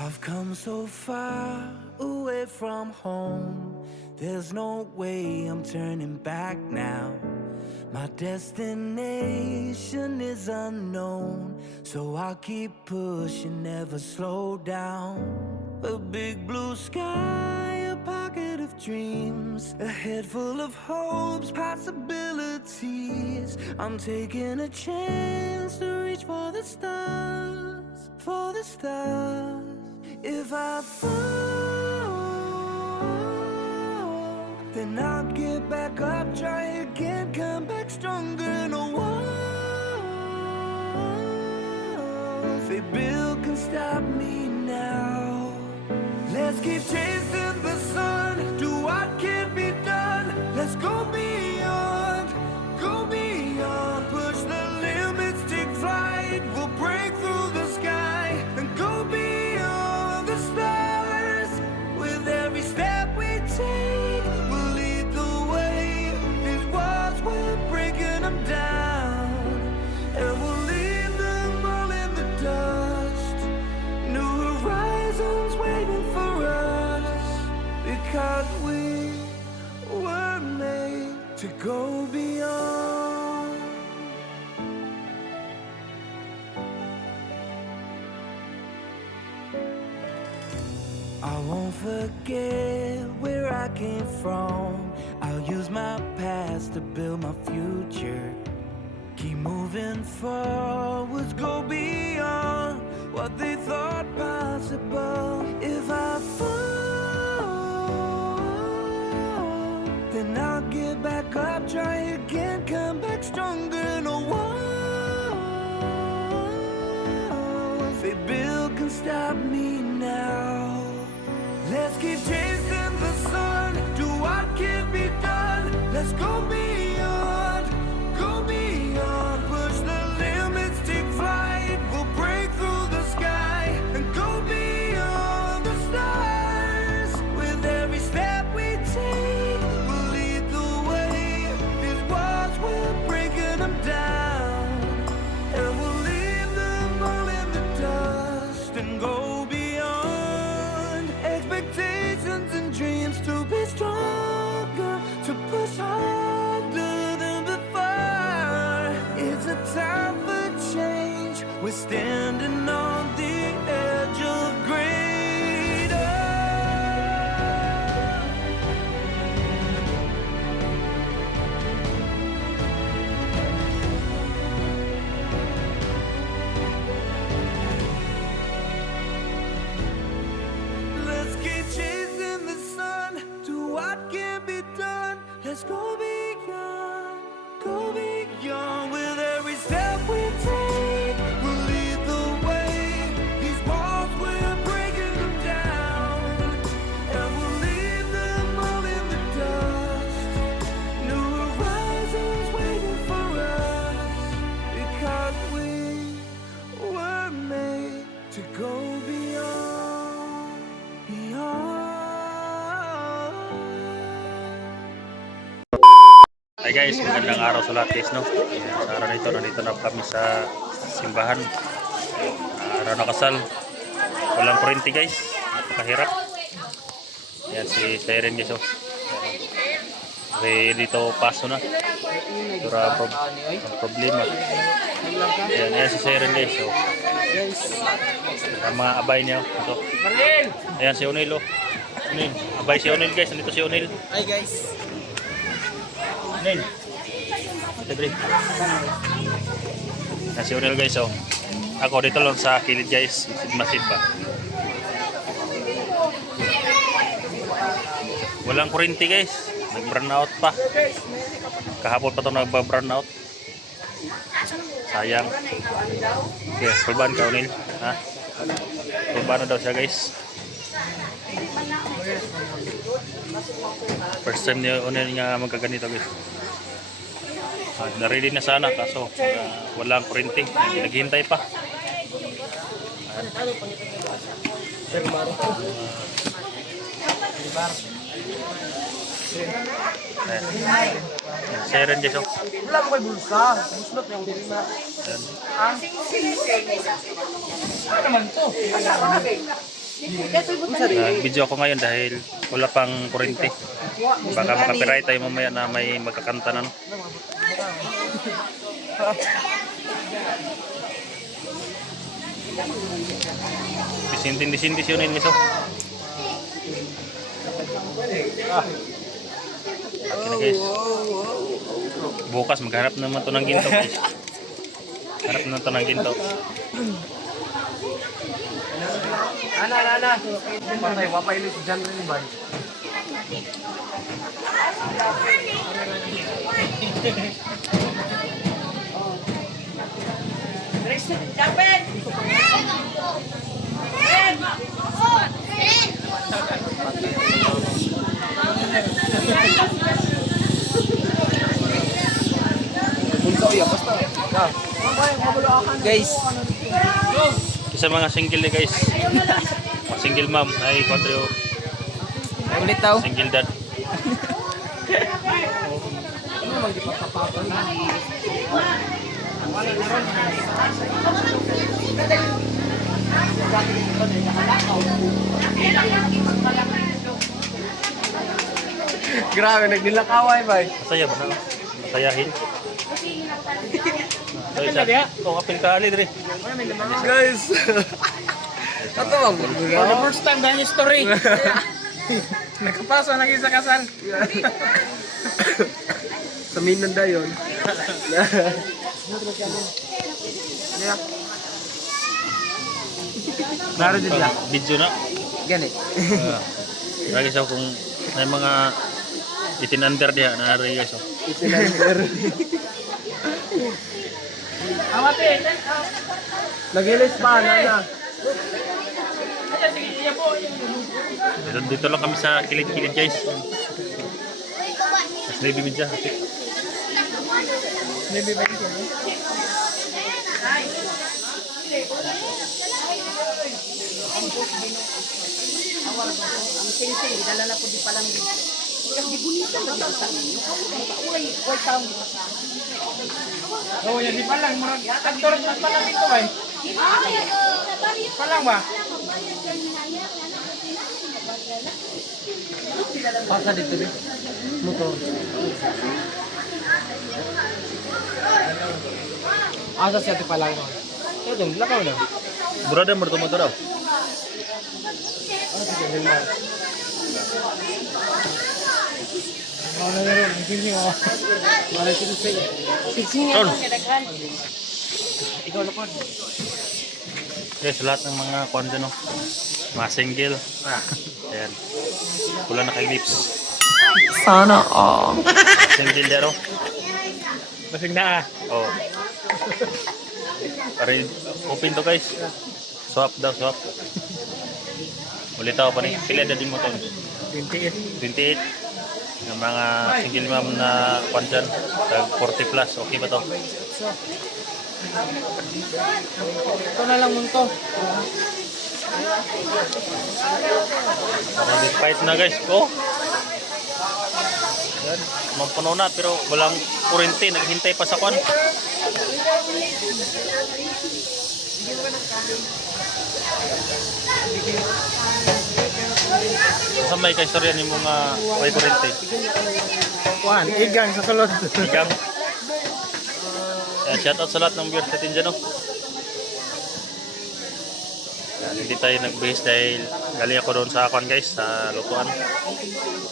I've come so far away from home. There's no way I'm turning back now. My destination is unknown, so I'll keep pushing, never slow down. A big blue sky, a pocket of dreams, a head full of hopes, possibilities. I'm taking a chance to reach for the stars, for the stars. If I fall, then I'll get back up, try again, come back stronger. No walls they build can stop me now. Let's keep chasing the sun, do what can be done. Let's go beyond, push the limits, take flight. We'll break through the sky and go beyond the stars. With every step we take, we'll lead the way. These walls, we're breaking them down, and we'll leave them all in the dust. New horizons waiting for us, because we were made to go beyond. I won't forget where I came from. I'll use my past to build my future. Keep moving forwards, go beyond what they thought possible. If I fall, then I'll get back up, try again, come back stronger. No walls they build can stop me now. Let's keep chasing the sun, do what can be done. Let's go beyond, push the limits, take flight. We'll break through the sky and go beyond the stars. With every step we take, we'll lead the way. These walls, we're breaking them down, and we'll leave them all in the dust and go beyond. Expectations and dreams to be stronger, to push harder than before. It's a time for change. We're standing on the edge of greater. Let's keep chasing the sun, do what can be done. Let's go beyond, with every step we take. We'll lead the way. These walls, we're breaking them down, and we'll leave them all in the dust. New horizons waiting for us, because we were made to go beyond, Hi guys, magandang araw sa lahat guys, no? Sa araw nito, nandito na kami sa simbahan. Araw na kasal. Walang kuryente guys. Napakahirap. Yan si Siren guys, oh. Kasi dito paso na. Dura ang problema. Yan si Siren guys, oh. Ang mga abay niya, ito. Ayan si Unil, oh. Unil. Abay si Unil guys, nandito si Unil. Hi guys. Nen. Libre. Nasi Unil guys, oh. Ako dito lang sa kilid guys, masid pa. Walang kuryente guys. Nag-burn out pa. Kahapon pa 'to nagba-burn out. Sayang. Okay, pulban ka Unil, ha? Pulban na daw siya guys. First time niya Unil nga magkaganito guys. Na-ready na sana kaso walang kuryente, naghihintay pa. Siren guys, oh. Wala mo kay bulsa. Buslot yung dirima. Ayan. Ano naman to? Video ako ngayon dahil wala pang kurente. Baka makapiright tayo mamaya na may magkakanta na. No? Disintis yun miso. Okay na guys. Bukas magharap naman to ng ginto guys. Harap naman to ng ginto. Ana. Patay, wapay ulit si John rin ba? Guys, Sa mga single ni guys. Mga single mom ay kwadro ulit daw. single dad. Grabe, nagnilakaway ba? Masaya ba na? Masayahin. Oh, kapil ka ali dire. Guys, ito bang For the first time dahil history. Nakapasok lagi sa kasal. sa Minanda yun. Klaro din siya. Video na. Ganit. Lagi siya kung may mga 18 under diha na nari guys. Oh. Itinanter. Awate. Nagilis pa, na. Dito lang kami sa kilid-kilid guys. Mas nabi midya. Maybe ba ito? Oh, yan di palang murag aktor mas palang ito ba? Palang ba? Pasa dito rin. Motor. Asa siya ti palang ko. Ito, lakaw na. Burada mo to daw. Ano na rin, hindi mo. Mara sinisay. Ron. Ikaw na po. Guys, lahat ng mga konde no. Mga single. Ayan. Wala na kay lips. Sana all. Single dero. Basig na ah. Oh. Pare open to guys. Swap daw, swap. Ulit ako pa ni. Pila na din mo to. 28. 28. Yung mga single mom na kwan dyan. 40 plus. Okay ba to? Ito na lang munto. Para fight na guys. Go! Yan. Mampuno na pero walang kurente. Naghintay pa sa kwan. Sa may kaistorya ni mga way kurente. Kuhan, igang sa sulod. Igang. Shoutout sa lahat ng viewers natin dyan. No? Yan, hindi tayo nagbihis dahil galing ako doon sa kwan guys, sa lutuan.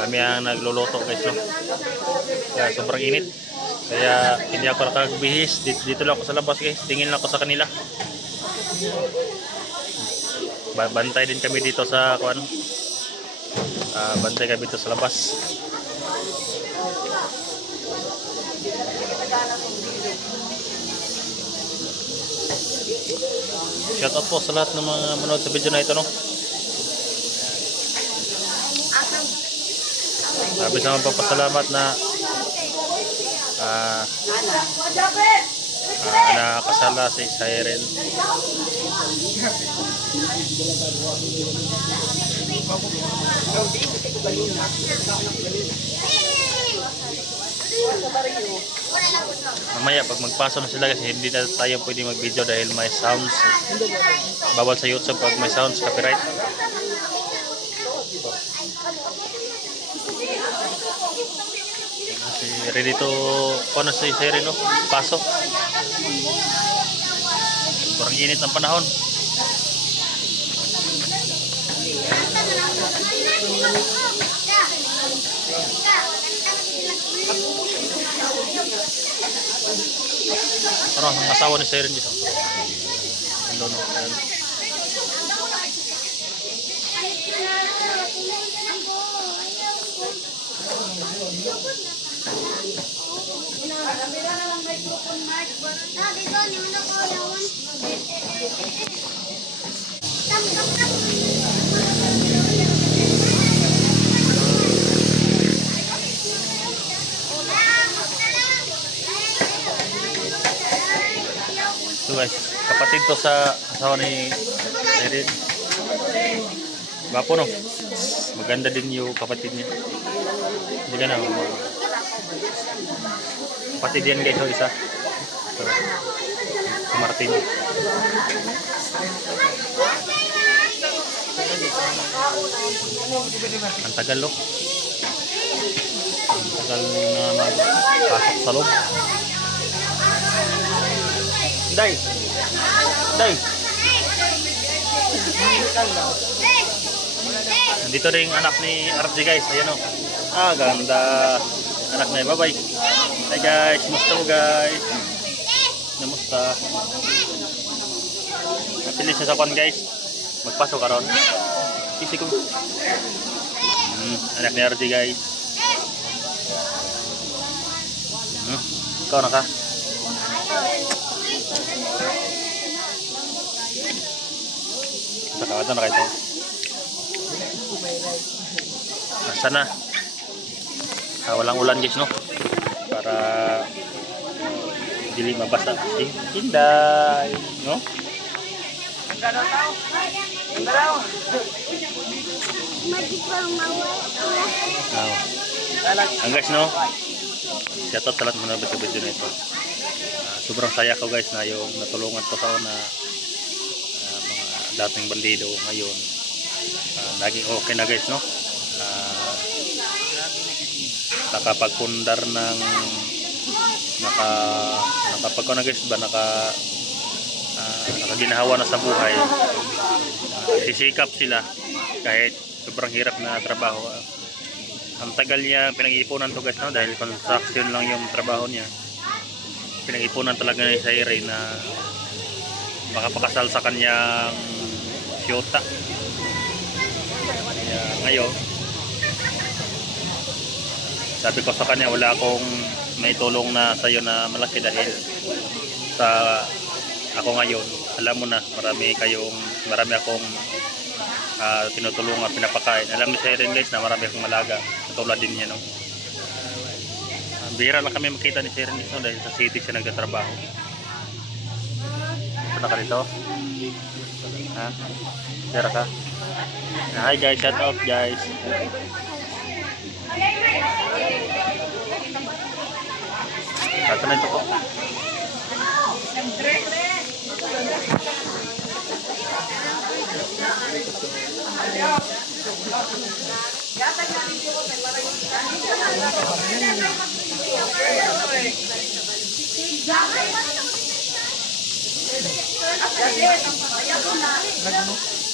Kami ang nagluluto guys. No? Kaya sobrang init. Kaya hindi ako nakagbihis. Dito lang ako sa labas guys. Tingin lang ako sa kanila. Bantay din kami dito sa kwan. Bantay kami dito sa labas. Shoutout po sa lahat ng mga manood sa video na ito, no? Sabi sa mga papasalamat na nakasala si Siren. Mamaya pag magpasok na sila kasi hindi na tayo pwede mag-video dahil may sounds. Bawal sa YouTube pag may sounds, copyright. ready to, kung ano si Siri, no? Pasok. Parang init ng panahon. Parang ang asawa ni Siri dito. Ano, no? Ayan. So guys, kapatid to sa asawa ni Erin. Gwapo, no? Maganda din yung kapatid niya. Hindi ka na. Kapatid yan guys, so isa. So, si Martin. Ang tagal, no? Ang tagal na magpasok sa loob. Day! Day! Dito rin yung anak ni RJ guys. Ayan o. Ah, ganda. Anak na yun. Bye-bye. Hi guys. Musta mo guys? Namusta? Napilis siya sa kwan guys. Magpasok ka ron. Isi ko. Anak ni RJ guys. Ikaw na ka? Sakawatan na kayo. Sana walang ulan guys, no? Para dili mabasa. Inday, no? Ang guys, no? Shoutout sa lahat mo na video na ito. Sobrang saya ko guys na yung natulungan ko sa na mga dating bandido ngayon. Naging okay na guys, no? Nakapagpundar ng nakapagko na guys ba nakaginahawa na sa buhay. Sisikap sila kahit sobrang hirap na trabaho. Ang tagal niya pinag-iipunan to guys, no? Dahil construction lang yung trabaho niya. Pinag-iipunan talaga ni Siri na makapakasal sa kanyang siyota. Kaya ngayon sabi ko sa kanya, wala akong may tulong na sa iyo na malaki dahil sa ako ngayon, alam mo na marami akong tinutulungan, pinapakain. Alam mo sa rin guys na marami akong malaga katulad din niya, no? Bihira lang kami makita ni Sir Niso dahil sa city siya nagtatrabaho. Punta ka dito? Ha? Sir ka? Hi guys, shout out guys. Kata na ito po.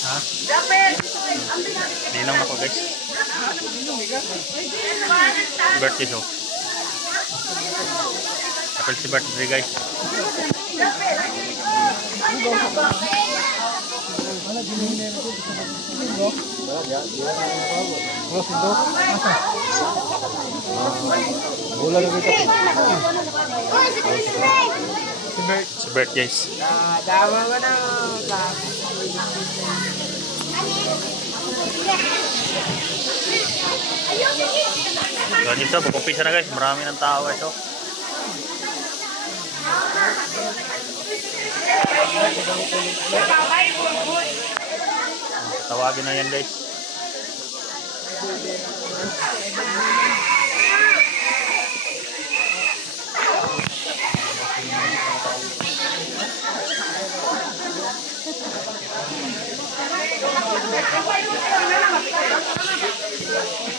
Ha? Ninong ako guys. Birthday show. Apel si birthday guys. Si Bert guys. Ganyan ito, bukumpisa na guys. Marami ng tao guys. Oh. Tawagin na yan guys.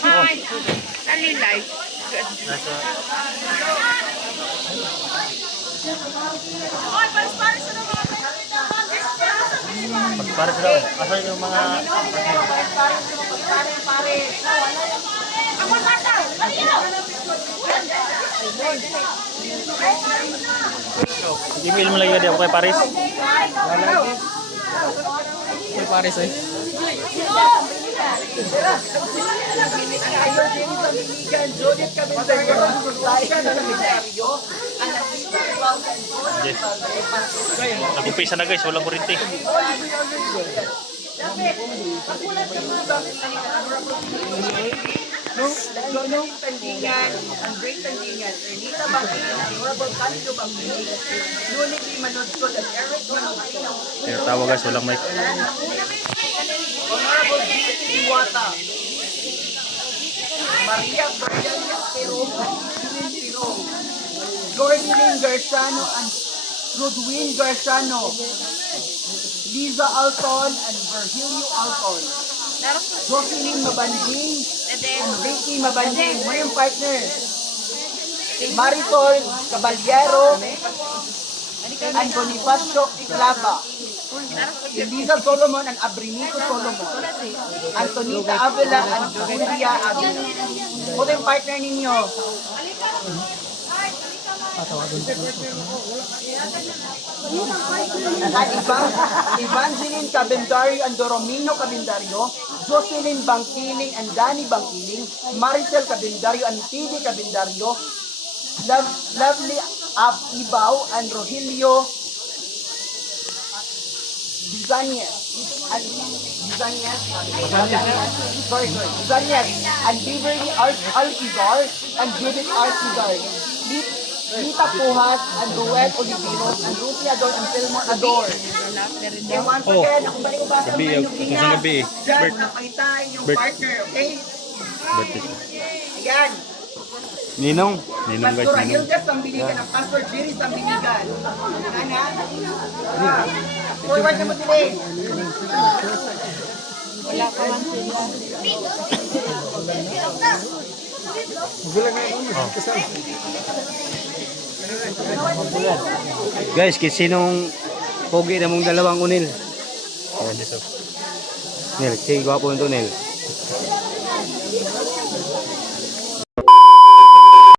Hi, alilay. Nasa... Pagpares daw. Asan yung mga... Email mo lagi ako kay Paris. May pares eh. Yes. Nag-umpisa na guys, walang kuryente. Nung Tandingan, ang Great Tandingan, Ernita Bangkili, Honorable Candido Bangkili, Nuni P. Manodkod, at Eric Manodkod, Kaya tawa guys, walang mic. Honorable G.T. Iwata, Maria Brian Pero, Gordon Garciano, and Rodwin Garciano, Liza Alton, and Virgilio Alton, Jocelyn Mabanding, and Ricky Mabanding, mo yung partner. Marisol Caballero, and Bonifacio Clava. Liza Solomon and Abrinito Solomon. Antonita Avila and Julia Avila. O yung partner ninyo. Evangeline Cabendario and Doromino Cabendario, Jocelyn Bangkiling and Danny Bangkiling, Maricel Cabendario and Pidi Cabendario, Lovely Ibaw and Rogelio Bizanyes and Beverly Alcizar and Judith Alcizar. Lita Puhat and Ruel Oliveros and Ruthie Ador and Filmon Ador. And once again, ako balik ba sa mga Kusang gabi eh. Diyan, nakita yung partner, okay? Ayan. Ninong guys, Pastor Ninong. Hilda Sambiligan at Pastor Jerry Sambiligan. Nana? Forward na mo today. Wala pa man sila. Guys, sinong pogi na mong dalawang unil? Oh, this Nel, si gwapo nito Nel.